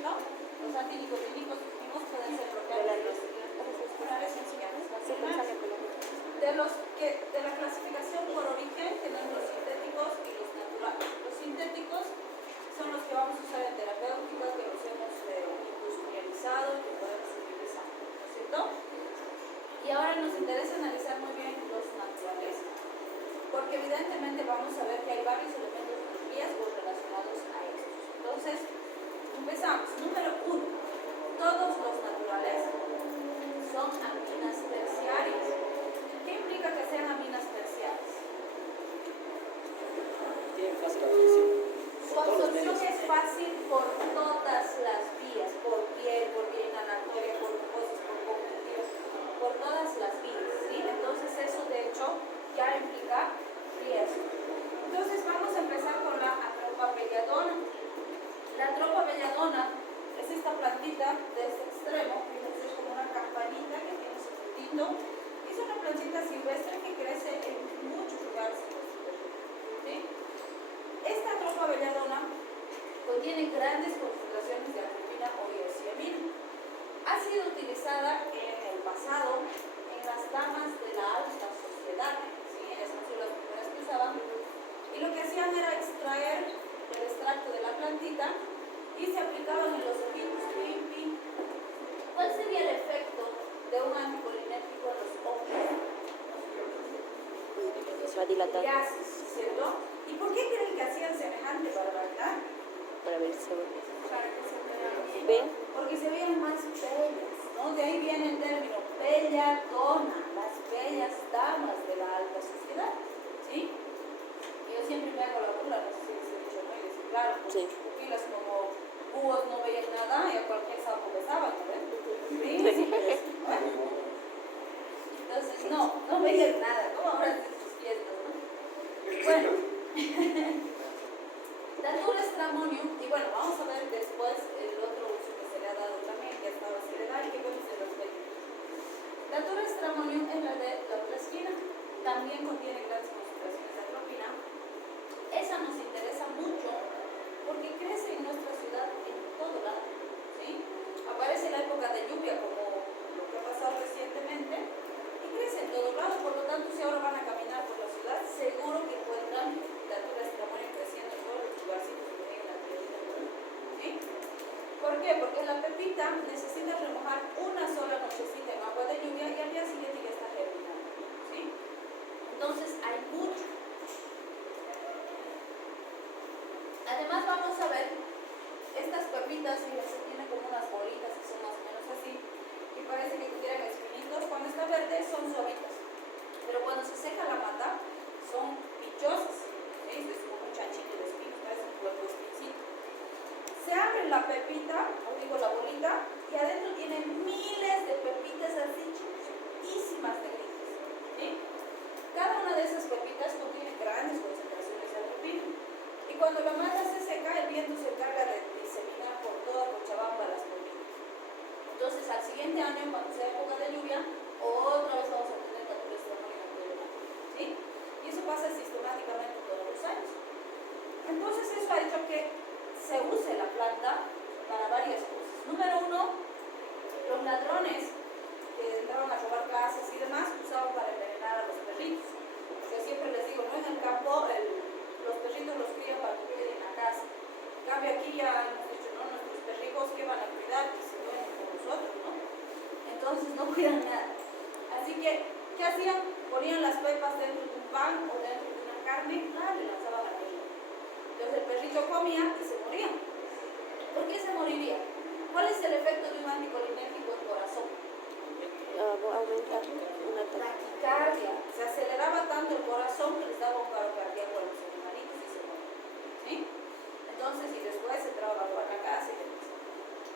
ejemplo, los antinicotínicos pueden ser bloqueadores musculares esenciales. De la clasificación por origen tenemos los sintéticos y los naturales. Los sintéticos son los que vamos a usar en terapéutica, que los hemos industrializado y que podemos utilizar, ¿no es cierto? Y ahora nos interesa analizar muy bien los naturales, porque evidentemente vamos a ver que hay varios elementos de riesgo relacionados a estos. Entonces, empezamos. Número 1. Todos los naturales son aminas terciarias. ¿Qué implica que sean aminas terciarias? Tienen fácil absorción. Su absorción es fácil por todas las vías, por piel, por vía inhalatoria, por mucosas, por conjuntivos, por todas las vías, ¿sí? Entonces eso de hecho ya implica riesgo. Entonces vamos a empezar con la atropa belladona. La atropa belladona es esta plantita de este extremo, que es como una campanita que tiene su frutito. Es una plantita silvestre que crece en muchos lugares, ¿sí? Esta atropa belladona contiene grandes concentraciones de atropina o hiosciamina. Ha sido utilizada en el pasado en las damas de la alta sociedad, ¿sí? Esas son las primeras que usaban, y lo que hacían era extraer el extracto de la plantita y se aplicaban en los ojitos. ¿Cuál sería el efecto de un anticolinérgico en los ojos? Se va a dilatar. ¿Cierto? ¿Y por qué creen que hacían semejante barbaridad? Para ver si Para que se vean bien. ¿ven? Porque se veían más bellas, ¿no? De ahí viene el término belladona, las bellas damas de la alta sociedad, ¿sí? Y yo siempre me hago la burla, no sé si les he dicho, ¿no? Y decir, claro, pues sí. pupilas como búhos no veían nada y a cualquier sapo besaban, ¿no ven? Sí, bueno. Entonces, no veían nada, ¿cómo habrán de sus fiestas, no? Bueno. Datura stramonium, y bueno, vamos a ver después el otro uso que se le ha dado también, que ha estado así legal y que vemos en los médicos. Datura stramonium es la de la otra esquina, también contiene grandes concentraciones de atropina. Esa nos interesa mucho porque crece en nuestra ciudad en todo lado, ¿sí? Aparece en la época de lluvia, como lo que ha pasado recientemente, y crece en todos lados. Por lo tanto, si ahora van a caminar por la ciudad, seguro que encuentran Datura stramonium creciendo en todos los lugarcitos que tienen la pielita, ¿sí? ¿Por qué? Porque la pepita necesita remojar una sola nochecita en agua de lluvia y al día siguiente ya está germinando, ¿sí? Entonces hay mucho. Además vamos a ver estas pepitas, fíjense, tienen como unas bolitas que son más o menos así, y parece que tuvieran espinitos. Cuando está verde son suavitas, pero cuando se seca la mata son pichosas, ¿sí? Es como un chanchito de espinos, parece un huevo de espincito. Se abre la pepita, o digo la bolita, y adentro tiene miles de pepitas así chiquitísimas negritas, ¿sí? Cada una de esas pepitas contiene grandes concentraciones de atropina. Y cuando la mata se seca, el viento se encarga de diseminar por toda Cochabamba las pepitas. Entonces, al siguiente año, cuando sea época de lluvia, otra vez vamos a tener Datura stramonium en todo el año, ¿sí? Y eso pasa sistemáticamente todos los años. Entonces, eso ha hecho que se use la planta para varias cosas. Número 1, los ladrones que entraban a robar casas y demás usaban para envenenar a los perritos. Yo siempre les digo, no, en el campo los perritos los crían para que cuiden la casa. En cambio aquí ya hemos dicho, no, nuestros perrijos que van a cuidar, que se duermen con nosotros, ¿no? Entonces no cuidan nada. Así que, ¿qué hacían? Ponían las pepas dentro de un pan o dentro de una carne y le lanzaban al perrito. Entonces el perrito comía y se moría. ¿Por qué se moriría? ¿Cuál es el efecto de un anticolinérgico en corazón? Aumenta una taquicardia. Se aceleraba tanto el corazón que les daba un paro cardíaco a los animalitos y se morían, ¿sí? Entonces, y después se trabajó a la casa y demás.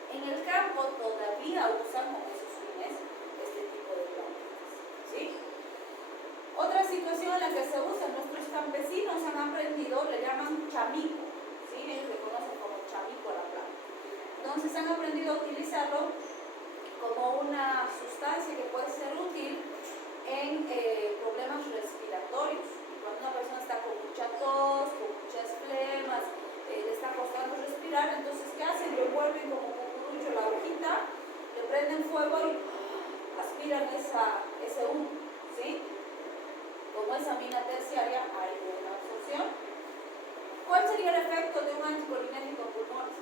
En el campo todavía usan con esos fines este tipo de plantas, ¿sí? Otra situación en la que se usa, nuestros campesinos han aprendido, le llaman chamico, ¿sí? Ellos le conocen como chamico a la planta. Entonces han aprendido a utilizarlo como una sustancia que puede ser útil en problemas respiratorios. Cuando una persona está con mucha tos, con muchas flemas, le está costando respirar, entonces ¿qué hacen? Lo envuelven como prenden fuego y aspiran ese humo, ¿sí? Como esa mina terciaria hay buena absorción. ¿Cuál sería el efecto de un anticolinérgico en pulmones?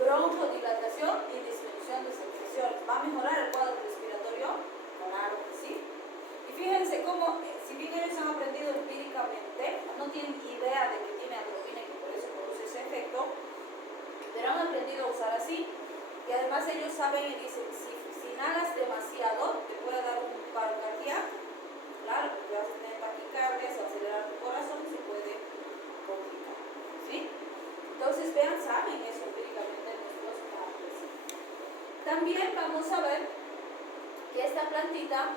Broncodilatación y disminución de secreciones. ¿Va a mejorar el cuadro respiratorio? Claro que sí. Y fíjense cómo, si bien ellos han aprendido empíricamente, no tienen idea de que tiene androquina y que por eso produce ese efecto, pero han aprendido a usar así. Y además ellos saben y dicen, si inhalas demasiado, te puede dar un paro cardíaco. Claro, porque vas a tener taquicardia, se va a acelerar tu corazón y se puede complicar, ¿sí? Entonces, vean, saben eso empíricamente nuestros padres. También vamos a ver que esta plantita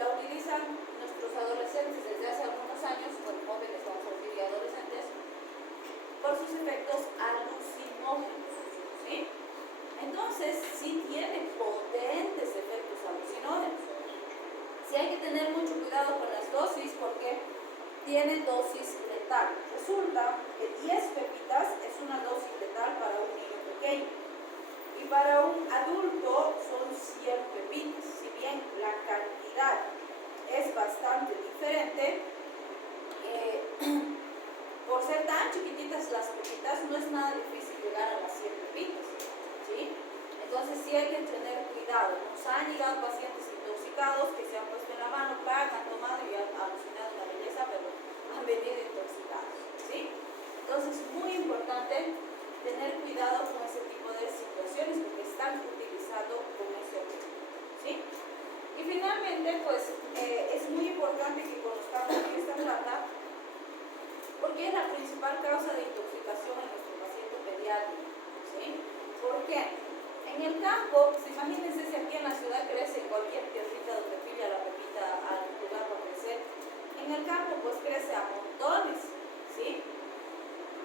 la utilizan nuestros adolescentes desde hace algunos años, bueno, jóvenes vamos a decir y adolescentes, por sus efectos alucinógenos, ¿sí? Entonces, sí tiene potentes efectos alucinógenos. Sí hay que tener mucho cuidado con las dosis porque tiene dosis letal. Resulta que 10 pepitas es una dosis letal para un niño pequeño. Y para un adulto son 100 pepitas. Si bien la cantidad es bastante diferente, por ser tan chiquititas las pepitas no es nada difícil llegar a las 100 pepitas, ¿sí? Entonces sí hay que tener cuidado. Nos han llegado pacientes intoxicados que se han puesto en la mano, han tomado y han alucinado la belleza, pero han venido intoxicados, ¿sí? Entonces es muy importante tener cuidado con ese tipo de situaciones porque están utilizando con ese objetivo, ¿sí? Y finalmente, pues es muy importante que conozcamos esta planta porque es la principal causa de intoxicación en nuestro paciente pediátrico, ¿sí? ¿Por qué? En el campo, pues, imagínense si aquí en la ciudad crece cualquier tierrita donde pilla la pepita al lugar para crecer. En el campo pues crece a montones, ¿sí?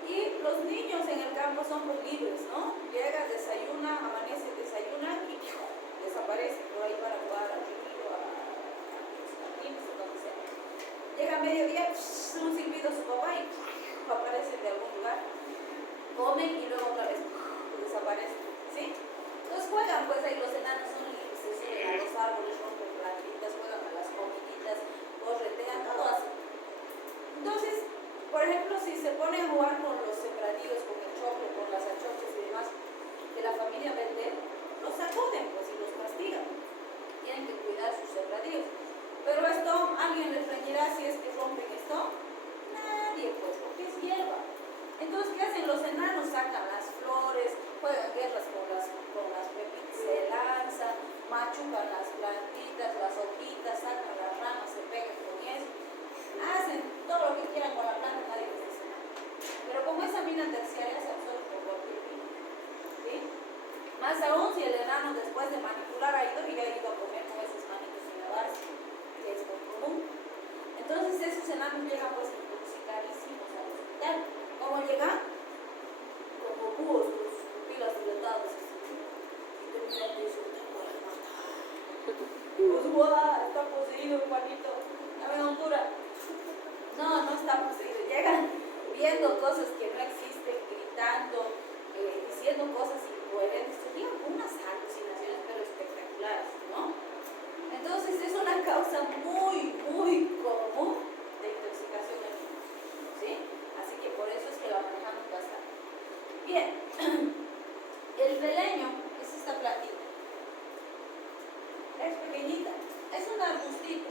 Y los niños en el campo son muy libres, ¿no? Llegas, desayuna, amanece, desayuna y desaparece por ahí para jugar al río, a los jardines o donde sea. Llega a mediodía, un silbido a su papá y aparece de algún lugar. Comen y luego otra vez desaparecen, ¿sí? Entonces juegan, pues ahí los enanos son libres, se suben a los árboles, rompen plantitas, juegan a las comiditas, corretean, todo así. Entonces, por ejemplo, si se pone a jugar con los sembradíos, con el choclo, con las achoches y demás, que la familia vende, los sacuden pues y los castigan. Tienen que cuidar sus sembradíos. Pero esto, ¿alguien les reñirá si es que rompen esto? Nadie, pues, porque es hierba. Entonces, ¿qué hacen los enanos? Sacan las flores, juegan guerras con las pepitas, se lanzan, machucan las plantitas, las hojitas, sacan las ramas, se pegan con eso. Hacen todo lo que quieran con la planta, nadie les dice nada. Pero como esa mina terciaria se absorbe por cualquier mina, ¿sí? Más aún si el enano después de manipular ha ido y ha ido a comer nueces, manitos sin lavarse, que es muy común. Entonces esos enanos llegan pues intoxicadísimos al hospital. ¿Cómo llegan? Como búhos con sus pupilas dilatadas y te miran y dicen, te voy a matar. Pues guau, está poseído Juanito, dame una cura. No, no está poseído. Llegan viendo cosas que no existen, gritando, diciendo cosas incoherentes. Llegan con unas alucinaciones pero espectaculares, ¿no? Entonces es una causa muy, muy común de intoxicación en niños, ¿sí? Así que por eso es que la manejamos bastante. Bien, el beleño es esta plantita. Es pequeñita, es un arbustito.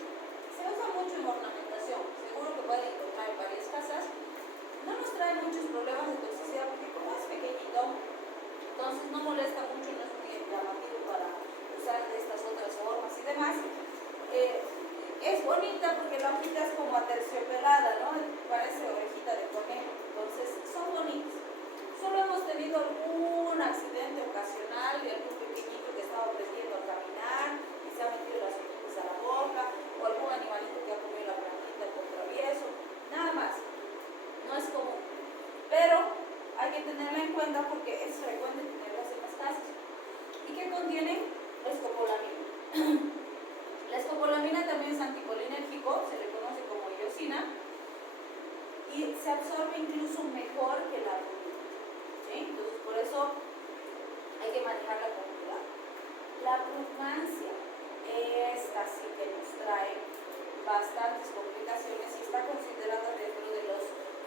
Se usa mucho en ornamentación, seguro que pueden encontrar en varias casas. No nos trae muchos problemas de toxicidad porque como es pequeñito, entonces no molesta mucho y no es muy llamativo para usar de estas otras formas y demás. Es bonita porque la hojita es como aterciopelada, ¿no? Parece orejita de conejo, entonces son bonitas. Solo hemos tenido algún accidente ocasional de algún pequeñito que estaba aprendiendo a caminar y se ha metido las hojitas a la boca, o algún animalito que ha comido la plantita con travieso, nada más. No es común, pero hay que tenerla en cuenta porque es frecuente tenerlas en las casas. ¿Y qué contienen? Escopolamina. La escopolamina también es anticolinérgico, se le conoce como iosina y se absorbe incluso mejor que la albumina, ¿sí? Entonces por eso hay que manejarla con cuidado. La pugnancia, esta sí que nos trae bastantes complicaciones y está considerada dentro de los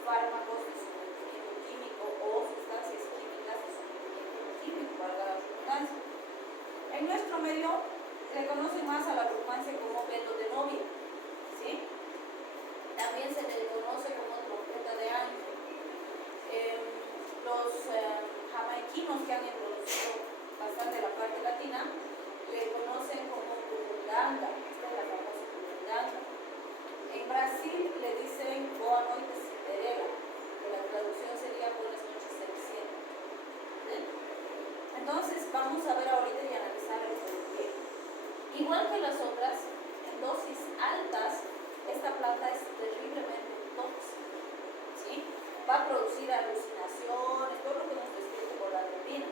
fármacos de su contenido químico o sustancias químicas de su contenido químico, valga la redundancia. En nuestro medio se conoce más a la pugnancia como velo de novia, ¿sí? También se le conoce como trompeta de ángel. Los jamaiquinos que han introducido bastante la parte latina le conocen como burundanga, esta es la famosa burundanga. En Brasil le dicen Boa Noite Cinderela, que la traducción sería Buenas noches Cenicienta. Entonces vamos a ver ahorita y analizar el porqué. Igual que las otras, en dosis altas, esta planta es terriblemente tóxica, ¿sí? Va a producir alucinaciones, todo lo que hemos descrito por la terpina.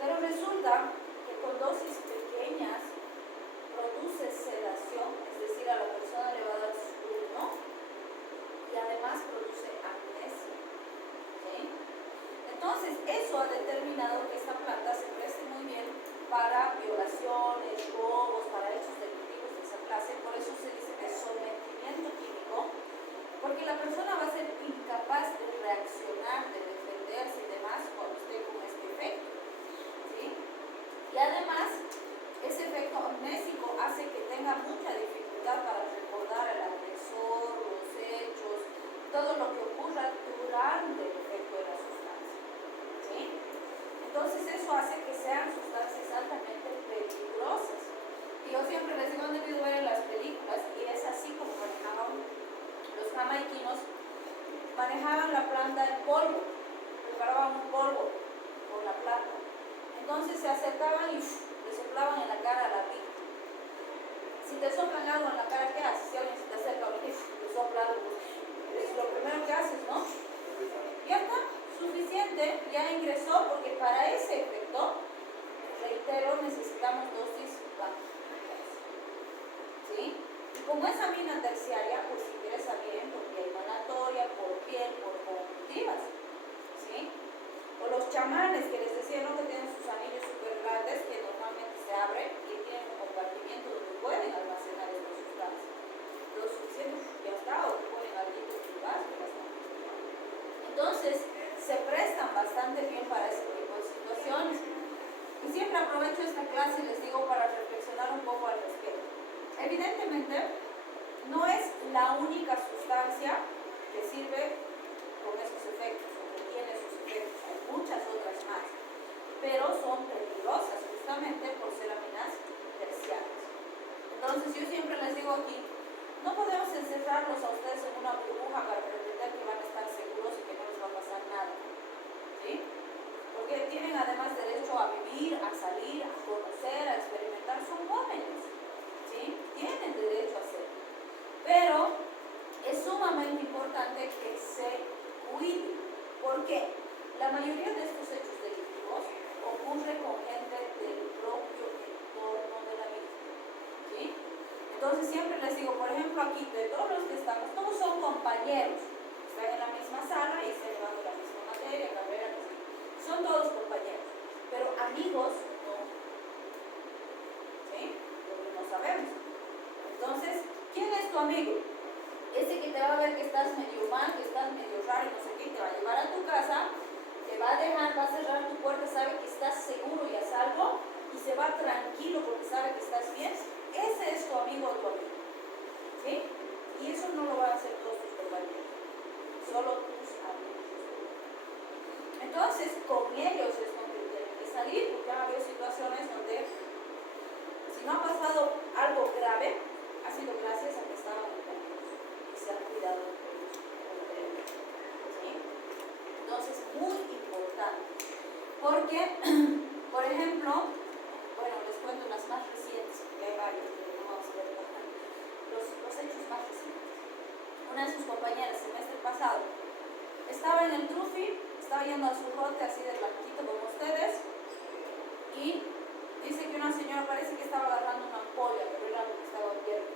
Pero resulta que con dosis pequeñas produce sedación, es decir, a la persona le va a dar sueño y además produce amnesia, ¿sí? Entonces, eso ha determinado que esta planta se preste muy bien para violaciones, robos, para hechos delictivos de esa clase. Por eso se dice que es sometimiento químico, porque la persona va a ser incapaz de reaccionar, de defenderse y demás cuando esté con este efecto, ¿sí? Y además, ese efecto amnésico hace que tenga mucha dificultad para recordar al agresor, los hechos, todo lo que ocurra durante el efecto de la sustancia, ¿sí? Entonces eso hace que sean sustancias altamente peligrosas. Y yo siempre les digo, han debido ver en las películas, y es así como manejaban los jamaiquinos, manejaban la planta en polvo, preparaban un polvo con la planta. Entonces se acercaban y le soplaban en la cara a la víctima. Si te soplan algo en la cara, ¿qué haces? Si alguien se te acerca y te sopla algo, es lo primero que haces, ¿no? Ya está, suficiente, ya ingresó, porque para ese efecto, reitero, necesitamos dosis bajitas, ¿sí? Y como es amina terciaria, pues ingresa bien por vía inhalatoria, por piel, por conjuntivas, ¿sí? O los chamanes que les decía, ¿no? Que tienen sus anillos súper grandes que normalmente se abren y tienen un compartimiento donde pueden almacenar estas sustancias. Lo suficiente, ya está, o que ponen algo en su vaso, ya está. Entonces, se prestan bastante bien para ese tipo de situaciones. Y siempre aprovecho esta clase y les digo para reflexionar un poco al respecto. Evidentemente, no es la única sustancia que sirve con esos efectos, o que tiene esos efectos. Hay muchas otras más, pero son peligrosas justamente por ser aminas terciarias. Entonces, yo siempre les digo aquí, no podemos encerrarlos a ustedes en una burbuja para pretender que van a estar seguros y que no les va a pasar nada, ¿sí? Porque tienen además derecho a vivir, a salir, a conocer, a experimentar, son jóvenes, ¿sí? Tienen derecho a hacerlo. Pero es sumamente importante que se cuide, porque la mayoría de estos hechos delictivos ocurre con gente del propio entorno de la víctima, ¿sí? Entonces siempre les digo, por ejemplo, aquí de todos los que estamos, todos son compañeros, están en la misma sala y están llevando la misma materia, carrera, son todos compañeros, pero amigos no, ¿sí? Porque no sabemos. Entonces, ¿quién es tu amigo? Ese que te va a ver que estás medio mal, que estás medio raro y no sé qué, te va a llevar a tu casa, te va a dejar, va a cerrar tu puerta, sabe que estás seguro y a salvo y se va tranquilo porque sabe que estás bien. Ese es tu amigo o tu amigo, ¿sí? Y eso no lo van a hacer todos tus compañeros, solo tus amigos. Entonces, con ellos es con que tienen que salir, porque han habido situaciones donde, si no ha pasado algo grave, ha sido gracias a que estaban con ellos y se han cuidado de ellos, ¿sí? Entonces, muy importante, porque, por ejemplo, bueno, les cuento las más recientes, porque hay varios, pero no vamos a ver los hechos más recientes. Una de sus compañeras, el semestre pasado, estaba en el Trufi, estaba yendo a su rote así de blanquito como ustedes, y dice que una señora parece que estaba agarrando una ampolla, pero era lo que estaba abierto.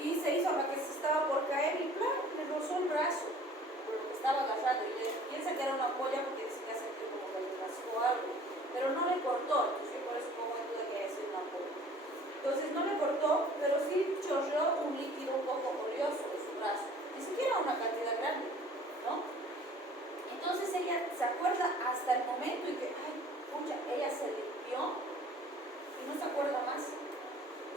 Y se hizo a la que se estaba por caer y ¡plá! Le rozó el brazo por lo que estaba agarrando. Y le piensa que era una ampolla porque dice que hace que como que le rascó algo, pero no le cortó. Entonces yo por eso pongo en duda que haya Entonces no le cortó, pero sí chorreó un líquido un poco oleoso de su brazo. Ni siquiera una cantidad grande, ¿no? Entonces ella se acuerda hasta el momento en que, ay, pucha, ella se limpió y no se acuerda más.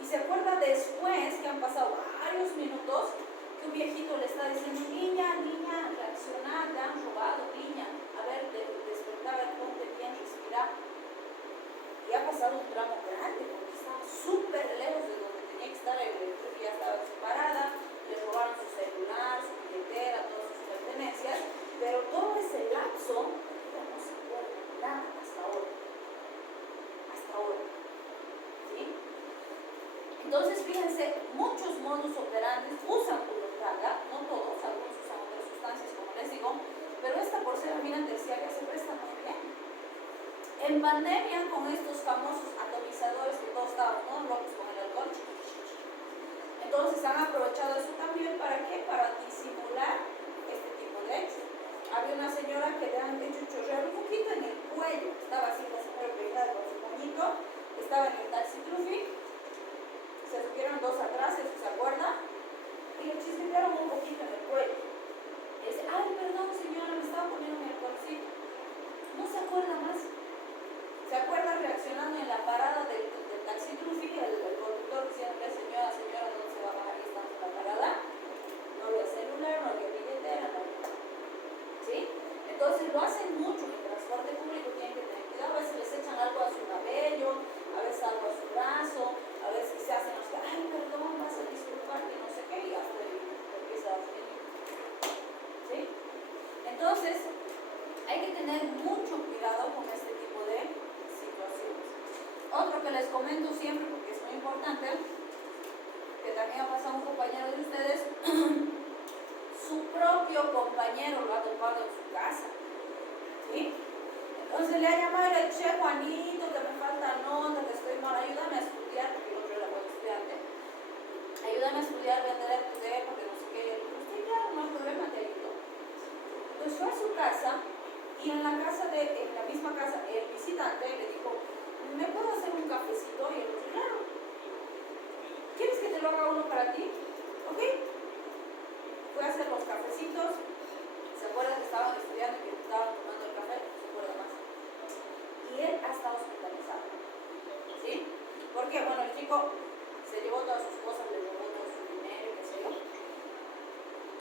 Y se acuerda después que han pasado varios minutos que un viejito le está diciendo, niña, niña, reacciona, te han robado, niña, a ver, despertar, a ver, ponte bien, respira. Y ha pasado un tramo grande porque estaba súper lejos de donde tenía que estar, ya estaba separada, le robaron su celular, su billetera, todas sus pertenencias, pero todo ese lapso ella no se acuerda nada hasta ahora. Hasta ahora. ¿Sí? Entonces, fíjense, muchos modus operandi usan burundanga, no todos, algunos usan otras sustancias, como les digo, pero esta por ser amina terciaria se presta muy bien. En pandemia, con estos famosos atomizadores que todos estábamos, ¿no?, locos con el alcohol, entonces han aprovechado eso también, ¿para qué? Para disimular este tipo de hechos. Había una señora que le han hecho chorrear un poquito en el cuello, estaba así la señora peinada con su moñito, estaba en el taxi trufi, se subieron dos atrás, ¿se acuerda? Y le chispearon un poquito en el cuello. Y dice, ay, perdón señora, me estaba poniendo mi alcoholcito. No se acuerda más. Se acuerda reaccionando en la parada del taxi trufi, el conductor diciendo, señora, señora, ¿dónde se va a bajar? Y estamos en la parada. No había celular, no había billetera, no había. ¿Sí? Entonces lo hacen mucho en el transporte público, tienen que tener cuidado, a veces les echan algo a su cabello, a veces algo a su brazo, a veces se hacen los que, ay, perdón, vas a disculpar que no sé qué, y hasta empieza a venir. ¿Sí? Entonces, hay que tener mucho cuidado con este tipo de situaciones. Otro que les comento siempre, porque es muy importante, que también ha pasado un compañero de ustedes, su propio compañero lo ha topado en su casa. ¿Sí? Entonces le ha llamado y le ha dicho, Juanito, que me falta nota, que estoy mal, ayúdame a estudiar, porque el otro era buen estudiante. Ayúdame a estudiar, vender el poder, porque no sé qué. Y le digo, sí, claro, no hay problema, te ayudo. Entonces fue a su casa y en la misma casa, el visitante le dijo, ¿me puedo hacer un cafecito? Y él dijo, claro. ¿Quieres que te lo haga uno para ti? ¿Ok? Fue a hacer los cafecitos. ¿Se acuerdan que estaban estudiando y que estaban tomando el café? No se acuerda más. Y él ha estado hospitalizado. ¿Sí? Porque, bueno, el chico se llevó todas sus cosas, le robó todo su dinero, qué sé yo.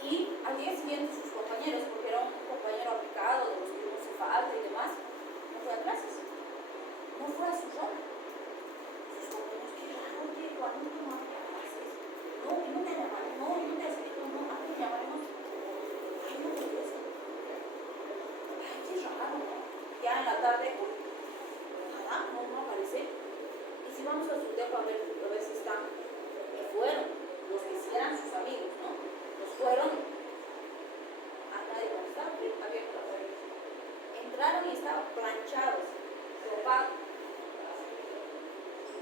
Y al día siguiente sus compañeros, porque era un compañero aplicado, de los que no se falta y demás, no fue a clases. No fue a su rol. Sus compañeros, qué raro, oye, Juanito no había clases. No, y no te llamaré, no, y no te has escrito, no, a ti llamaremos. Ay, no te ves. Ay, qué raro, ¿no? Ya en la tarde, nada, no aparece. Y si vamos a su depa a ver si están, que fueron los que sí eran sus amigos, ¿no? Los fueron a nadie cuando estaba abierto la puerta. Entraron y estaban planchados, ropados.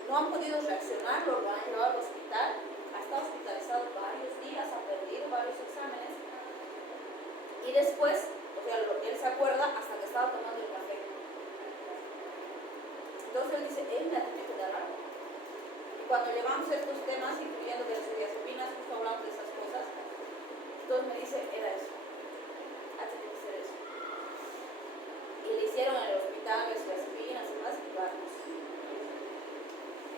No han podido reaccionar, lo han llevado al hospital, ha estado hospitalizado varios días, ha perdido varios exámenes. Y después, o sea, él se acuerda hasta que estaba tomando el café. Entonces él dice, él me ha tenido que dar algo. Y cuando llevamos estos temas, incluyendo de las benzodiazepinas, justo hablamos de esas cosas, entonces me dice, era eso. Ha tenido que ser eso. Y le hicieron en el hospital benzodiazepinas y más, y varios.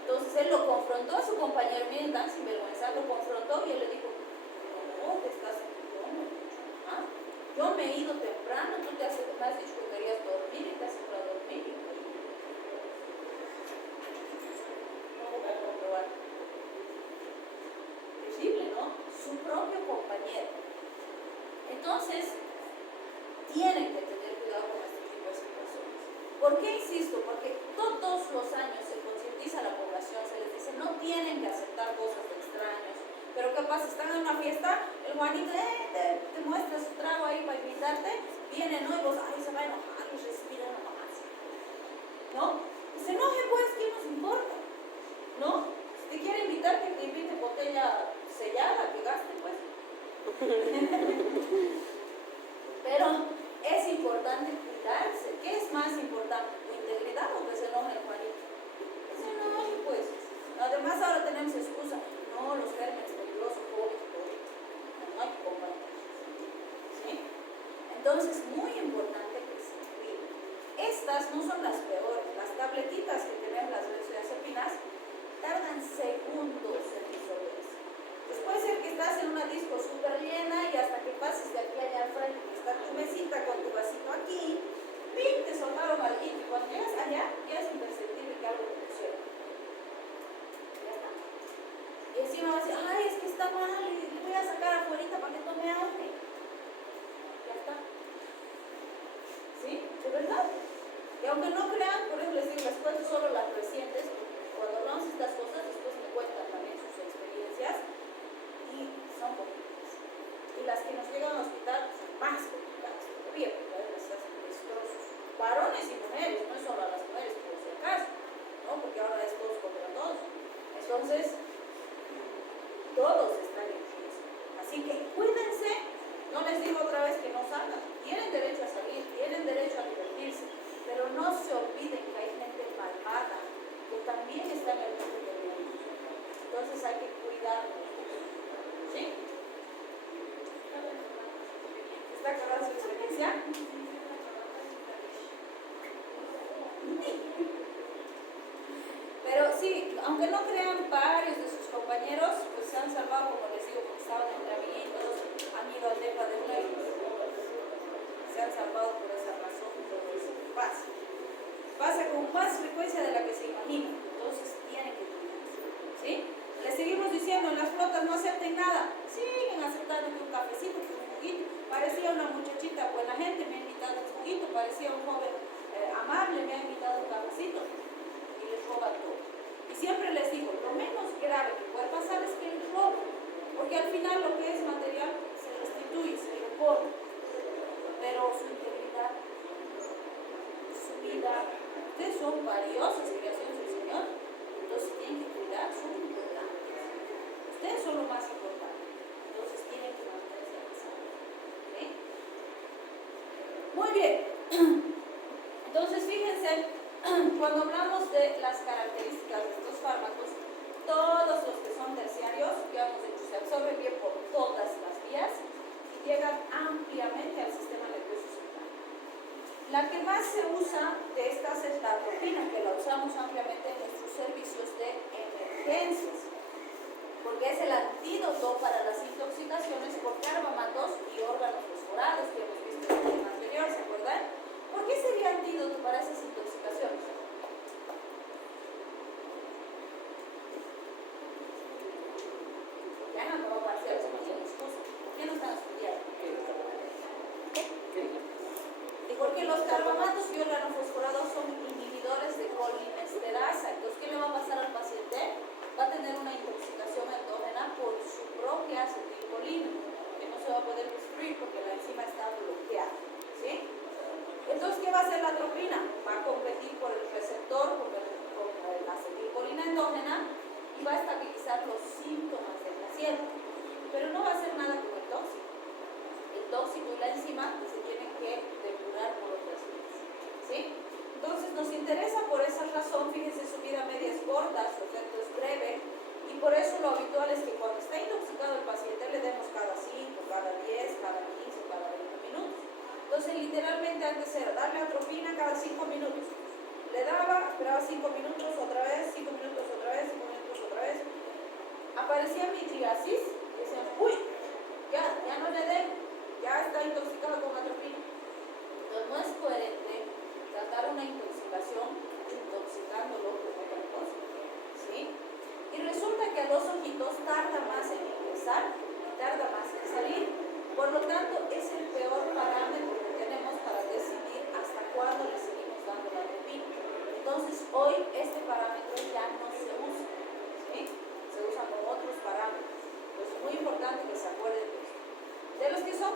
Entonces él lo confrontó a su compañero, miren, tan sinvergüenza, lo confrontó y él le dijo, no, te estás equivocando mucho más. Yo me he ido temprano, tú me has dicho que querías dormir y te has ido a dormir. No voy a comprobar. Terrible, ¿no? Su propio compañero. Entonces, tienen que tener cuidado con este tipo de situaciones. ¿Por qué insisto? Porque todos los años se concientiza a la población, se les dice, no tienen que aceptar cosas de extraños. Pero ¿qué pasa? Están en una fiesta, el Juanito te muestra su trago ahí para invitarte, viene, ¿no? Y vos, ay, se va a enojar y respira nomás. ¿No? Y se enoje, pues, ¿qué nos importa? ¿No? Si te quiere invitar, que te invite botella sellada, que gaste, pues. Pero es importante cuidarse. ¿Qué es más importante? ¿Tu integridad o que se enoje el Juanito? Que se enoje, pues. Además, ahora Entonces, muy importante que se cuiden. Estas no son las peores. Las tabletitas que tenemos, las benzodiazepinas, tardan segundos en disolverse. Entonces puede ser que estás en una disco súper llena y hasta que pases de aquí allá al frente, que está tu mesita con tu vasito aquí, ¡pim!, te soltaron algo. Y cuando llegas allá, ya es imperceptible que algo te pusieron. Ya está. Y encima vas a decir, ay, es que está mal, y le voy a sacar afuera para que tome agua. Ya está. ¿Sí? ¿De verdad? Y aunque no crean, por eso les digo, les cuento solo las recientes. Cuando hablamos de estas cosas, después me cuentan también sus experiencias y son complicadas. Y las que nos llegan al hospital son más complicadas todavía, porque a veces hacen destrozos. Varones y mujeres, no es solo a las mujeres, por si acaso, ¿no? Porque ahora es todos contra todos. Entonces, todos están en riesgo. Así que cuídense, no les digo otra vez que no salgan. Tienen derecho a salir, tienen derecho a divertirse, pero no se olviden que hay gente malvada que también está en el mundo del mundo. Entonces hay que cuidarnos. ¿Sí? ¿Está clara su experiencia? Pero sí, aunque no crean, varios de sus compañeros pues se han salvado, como les digo, porque estaban entre amiguitos, han ido al DEPA de nuevo, se han salvado por esa razón. Entonces pasa con más frecuencia de la que se imagina. Entonces tienen que cuidarse. ¿Sí? Les seguimos diciendo, en las flotas no acepten nada, siguen aceptando que un cafecito, que un juguito. Parecía una muchachita buena gente, me ha invitado un juguito, parecía un joven amable, me ha invitado un cafecito, y les roban todo. Y siempre les digo, lo menos grave que puede pasar es que les roben, porque al final lo que es material se restituye, se repone, pero su integridad, su vida, ustedes son valiosas creaciones del Señor, entonces tienen que cuidar, son importantes. Ustedes son lo más importante, entonces tienen que mantenerse a pesar. ¿Sí? Muy bien. Entonces, fíjense, cuando hablamos de las características de estos fármacos, todos los que son terciarios, que hemos dicho, se absorben bien por todas las vías y llegan ampliamente al sistema nervioso central. La que más se usa de estas es la atropina, que la usamos ampliamente en nuestros servicios de emergencias, porque es el antídoto para las intoxicaciones por carbamatos y órganos fosforados que hemos visto en el tema anterior, ¿se acuerdan? ¿Por qué sería antídoto para esas intoxicaciones? Ya no acabó parcial, se me excusa. ¿Por qué no están estudiando? Y porque los carbamatos y órganos fosforados son inhibidores de colinesterasa. Entonces, ¿qué le va a pasar al paciente? Va a tener una intoxicación endógena por su propia acetilcolina, que no se va a poder destruir porque la enzima está bloqueada. ¿Sí? Entonces, ¿qué va a hacer la atropina? Va a competir por el receptor, con la acetilcolina endógena, y va a estabilizar los síntomas del paciente. Pero no va a hacer nada con el tóxico. El tóxico y la enzima se tienen que depurar por otras vías. ¿Sí? Entonces, nos interesa por esa razón, fíjense, su vida media es corta, su efecto es breve, y por eso lo habitual es que cuando está intoxicado el paciente le demos cada 5, cada 10, cada 15, cada 20 minutos. Entonces, literalmente antes era darle atropina cada 5 minutos. Le daba, esperaba 5 minutos, otra vez, 5 minutos, otra vez, 5 minutos, otra vez. Aparecía mitriasis y decían, uy, ya no le den, ya está intoxicado con atropina. Entonces, no es coherente tratar una intoxicación intoxicándolo con otra cosa. ¿Sí? Y resulta que a los ojitos tarda más en ingresar, tarda más en salir. Por lo tanto, es el peor parámetro que tenemos para decidir hasta cuándo le seguimos dando la atropina. Entonces, hoy este parámetro ya no se usa. ¿Sí? Se usan con otros parámetros. Entonces, es muy importante que se acuerden de esto. De los que son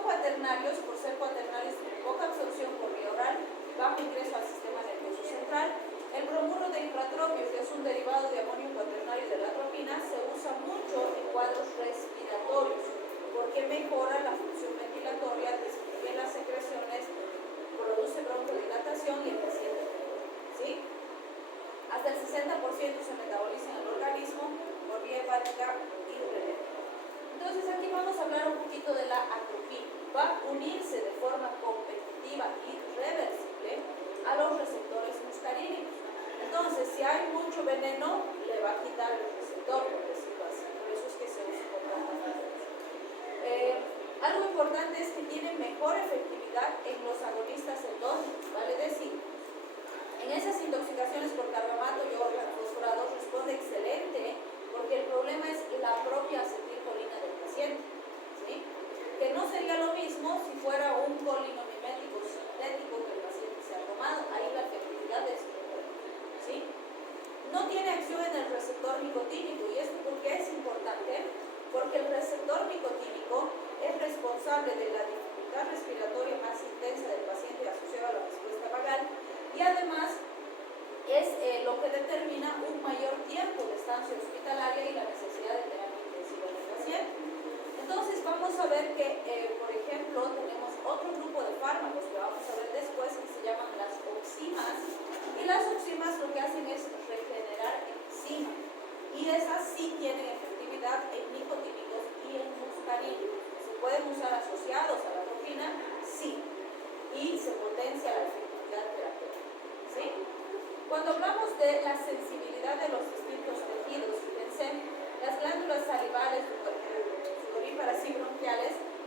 veneno le va a quitar el receptor, por decirlo así. Por eso es que se usa con tanta frecuencia. Algo importante es que tiene mejor efectividad en los agonistas endógenos, vale decir, en esas intoxicaciones por carbamato y organofosforados responde excelente, porque el problema es la propia acetilcolina del paciente, ¿sí? Que no sería lo mismo si fuera un colinamimético sintético que el paciente se ha tomado. Ahí la efectividad es mejor, ¿sí? No tiene acción en el receptor nicotínico. ¿Y esto por qué es importante? Porque el receptor nicotínico es responsable de la dificultad respiratoria más intensa del paciente asociada a la respuesta vagal, y además es lo que determina un mayor tiempo de estancia hospitalaria y la necesidad de terapia intensiva del paciente. Entonces vamos a ver que, por ejemplo, tenemos otro grupo de fármacos que vamos a ver después, que se llaman las oximas, y las oximas lo que hacen es regenerar enzima, y esas sí tienen efectividad en nicotínicos y en muscarínicos. ¿Se pueden usar asociados a la atropina? Sí, y se potencia la efectividad terapéutica, ¿sí? Cuando hablamos de la sensibilidad de los distintos tejidos, fíjense, las glándulas salivales, sudoríparas y bronquiales